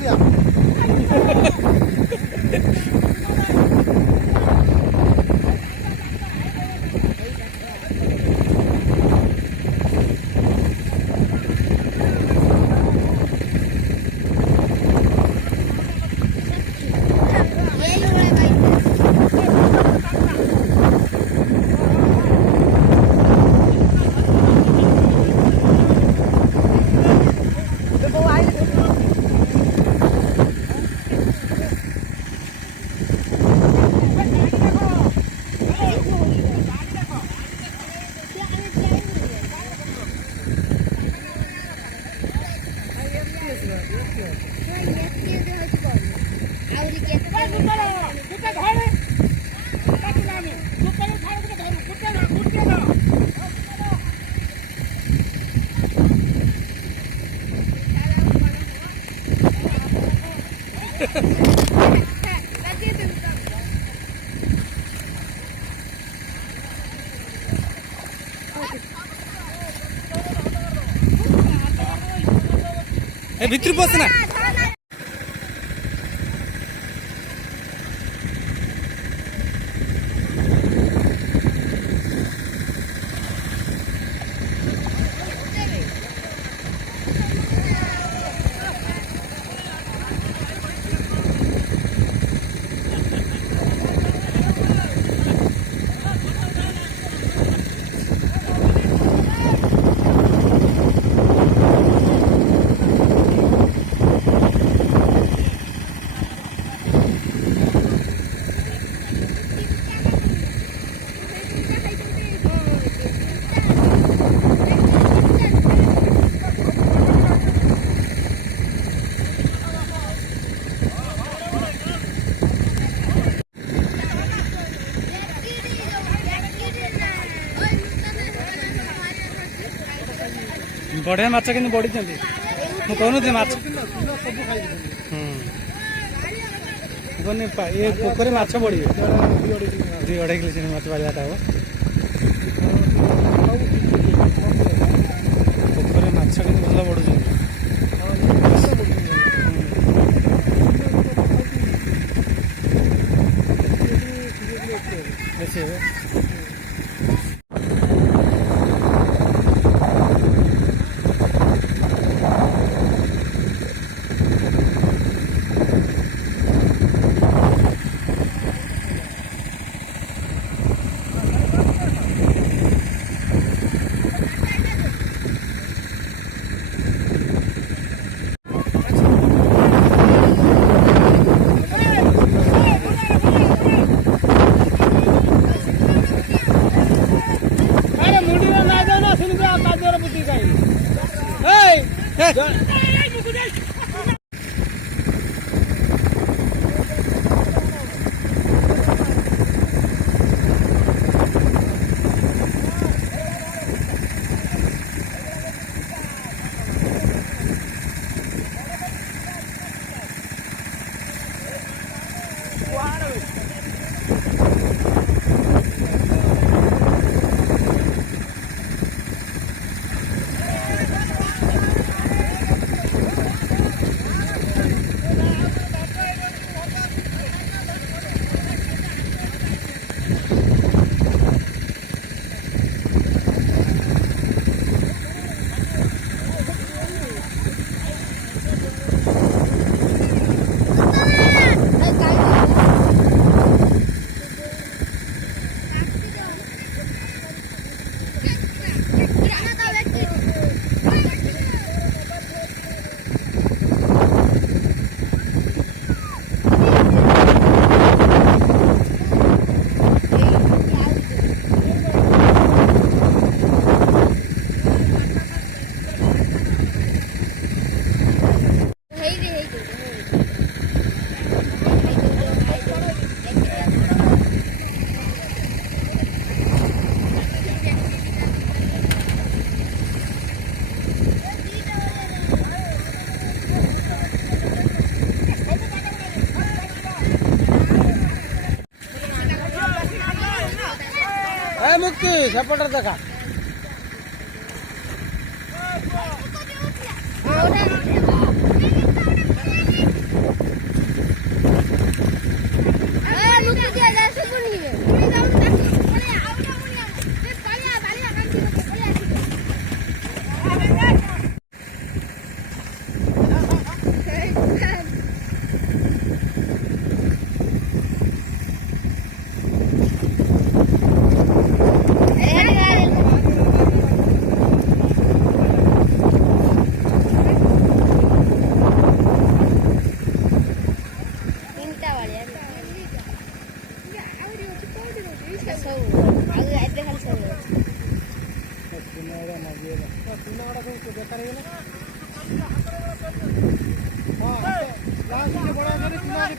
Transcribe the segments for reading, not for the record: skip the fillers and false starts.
बढ़िया। भितर पसना बढ़िया माछ कि बढ़ी कहूँ माछ ये पोखरी माछ बढ़ी 2-2.5 किलो माछ बाजाटा हम पोखरी माछ कि भल बढ़ुं मुक्ति सेपटर देखा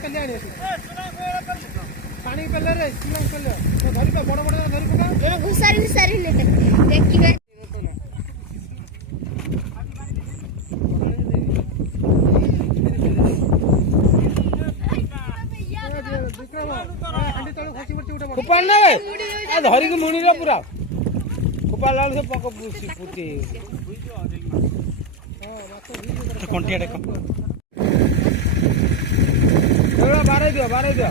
पेले आनी पानी पेले रे सिंगल पेले धरी पे बड़ बड़ धरी पका घुसारी घुसारी ने देखिबे खुपाड़ ना धरी के मुणी रे पूरा खुपाड़ लाल से पक पूती कंटिया देखो बारे दियो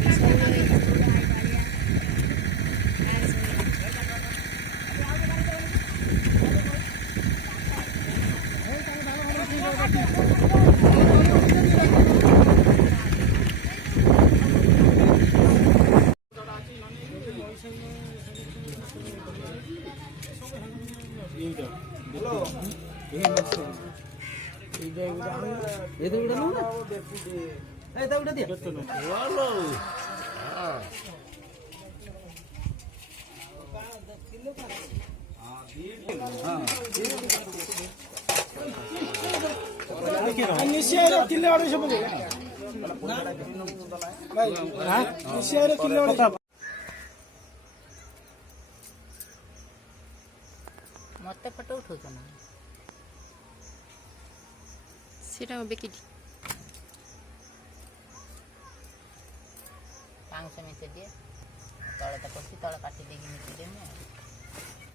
मत फोटो उठो ना सेटा बेकिटी 500 मिसे दिए तले तो करती तले काटी देगी मिसे दे